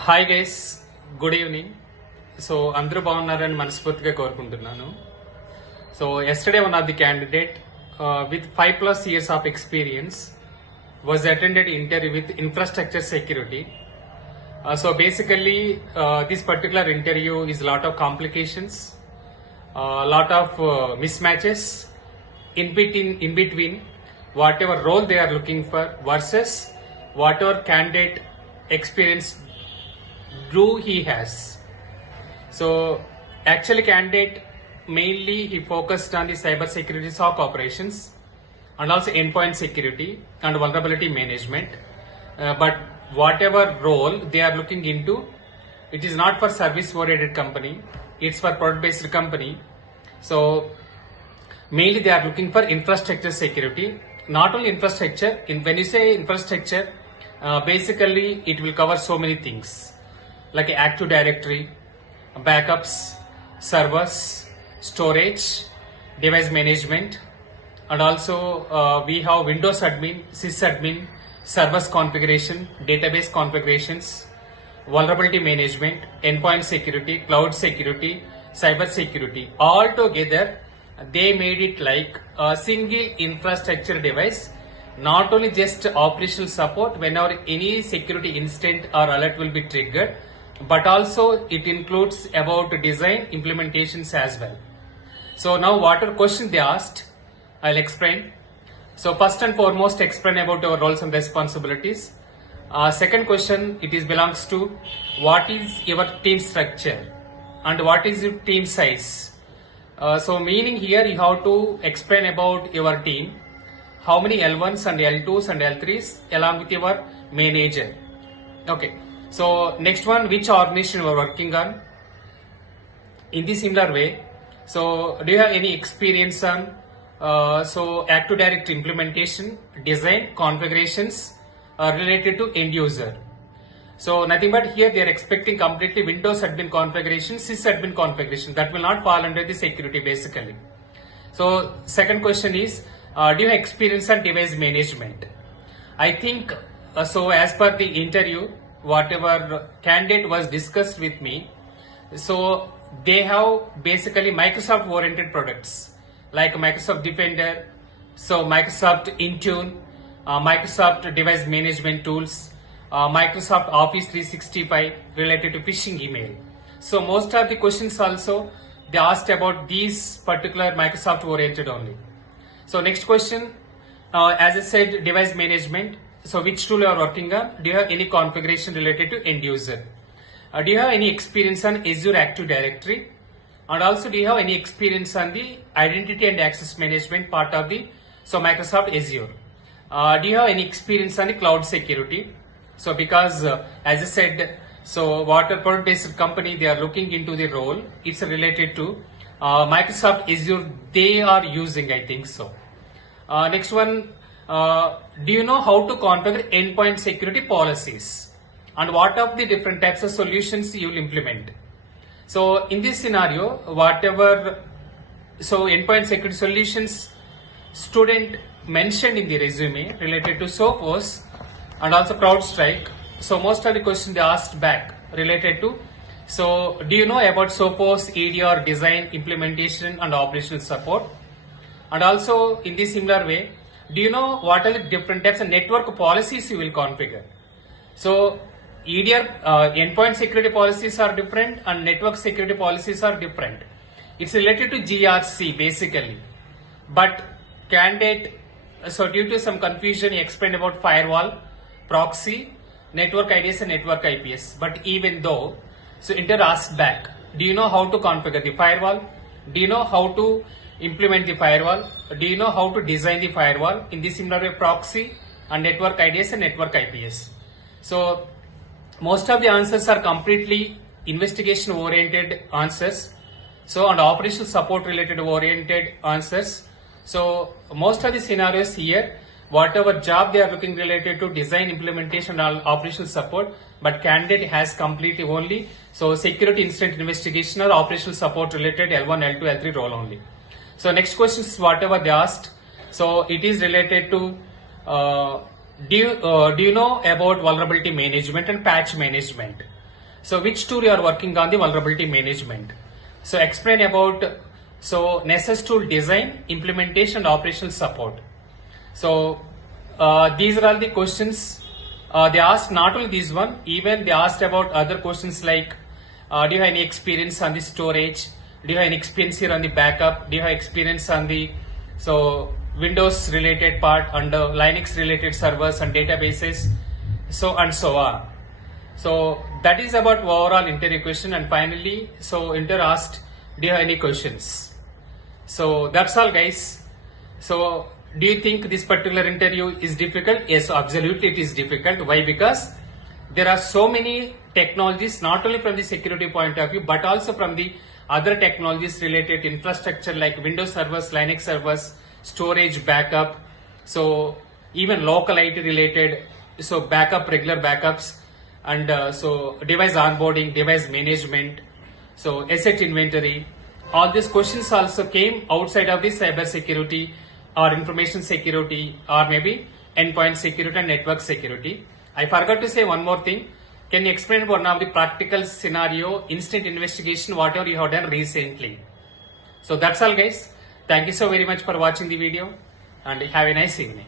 Hi guys, good evening. So అందరూ బాగున్నారని మనస్ఫూర్తిగా కోరుకుంటున్నాను. So yesterday one of the candidate with 5+ years of experience was attended interview with infrastructure security. So basically this particular interview is a lot of complications, a lot of mismatches in between whatever role they are looking for versus whatever candidate experience do he has. So actually candidate mainly he focused on the cyber security SOC operations and also endpoint security and vulnerability management. But whatever role they are looking into, it is not for service oriented company, it's for product based company. So mainly they are looking for infrastructure security. Not only infrastructure, when you say infrastructure, basically it will cover so many things like Active Directory, backups, servers, storage, device management, and also we have Windows admin, sysadmin, servers configuration, database configurations, vulnerability management, endpoint security, cloud security, cyber security. All together they made it like a single infrastructure device, not only just operational support whenever any security incident or alert will be triggered, but also it includes about design implementations as well. So now what are questions they asked, I'll explain. So first and foremost, explain about our roles and responsibilities. Second question, it is belongs to what is your team structure and what is your team size. So meaning here you have to explain about your team, how many L1s and L2s and L3s along with your manager. Okay. So next one, which organization you are working on? In the similar way, so do you have any experience on so Active Directory implementation, design, configurations related to end user? So nothing but here they are expecting completely Windows admin configuration, sysadmin configuration. That will not fall under the security basically. So second question is, do you have experience on device management? I think so as per the interview, whatever candidate was discussed with me, so they have basically Microsoft oriented products like Microsoft Defender, so Microsoft Intune, Microsoft device management tools, Microsoft Office 365 related to phishing email. So most of the questions also they asked about these particular Microsoft oriented only. So next question, as I said, device management. So which tool you are working on? Do you have any configuration related to end user? Do you have any experience on Azure Active Directory? And also do you have any experience on the identity and access management part of the Microsoft Azure? Do you have any experience on the cloud security? So because as I said, so what a product based company they are looking into the role, it's related to Microsoft Azure they are using, I think so. Next one, do you know how to configure endpoint security policies and what are the different types of solutions you will implement? So in this scenario, whatever so endpoint security solutions student mentioned in the resume related to Sophos and also CrowdStrike. So most of the questions they asked back related to, so do you know about Sophos EDR design, implementation and operational support? And also in this similar way, do you know what are the different types of network policies you will configure? So EDR endpoint security policies are different and network security policies are different. It's related to GRC basically. But candidate, so due to some confusion, he explained about firewall, proxy, network IDS and network IPS. But even though, so interviewer asked back, do you know how to configure the firewall? Do you know how to implement the firewall? Do you know how to design the firewall? In this similar way, proxy and network IDS and network IPS. So most of the answers are completely investigation oriented answers. So and operational support related oriented answers. So most of the scenarios here, whatever job they are looking related to design, implementation and operational support, but candidate has completely only so security incident investigation or operational support related L1, L2, L3 role only. So next question is whatever they asked. So it is related to do you know about vulnerability management and patch management? So which tool you are working on the vulnerability management. So explain about Nessus tool design, implementation and operational support. So these are all the questions they asked. Not only this one, even they asked about other questions like do you have any experience on the storage? Do you have any experience here on the backup? Do you have experience on the Windows related part and Linux related servers and databases, and so on. So that is about overall interview question. And finally, interviewer asked, do you have any questions? So that's all, guys. So do you think this particular interview is difficult? Yes, absolutely it is difficult. Why? Because there are so many technologies, not only from the security point of view, but also from the other technologies related to infrastructure like Windows servers, Linux servers, storage, backup, even local IT related, backup, regular backups, and device onboarding, device management, asset inventory. All these questions also came outside of the cyber security or information security or maybe endpoint security and network security. I forgot to say one more thing. Can you explain one of the practical scenario, instant investigation, whatever you have done recently? So that's all, guys. Thank you so very much for watching the video and have a nice evening.